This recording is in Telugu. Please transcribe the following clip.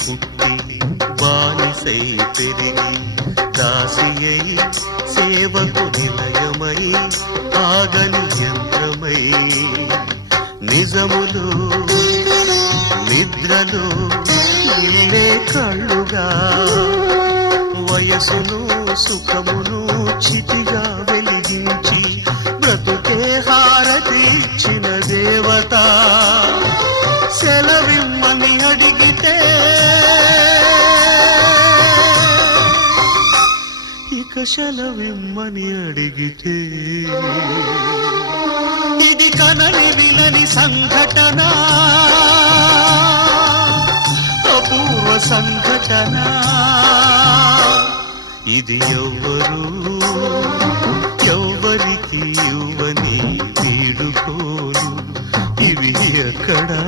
పుట్టి బానిసై పెరిగి దాసియై సేవకు నిలయమై ఆగని యంత్రమై నిజములు నిద్రలు ఇల్లే కళ్ళుగా వయసును సుఖమును చితిగా వెలిగించి బ్రతుకే హారతిచ్చిన దేవత సెలవిమ్మని అడిగితే ఇక సెలవిమ్మని అడిగితే ఇది కనని వినని సంఘటన అపూర్వ సంఘటన ఇది ఎవ్వరికి ఇవ్వని వీడుకోలు ఇవి ఎక్కడా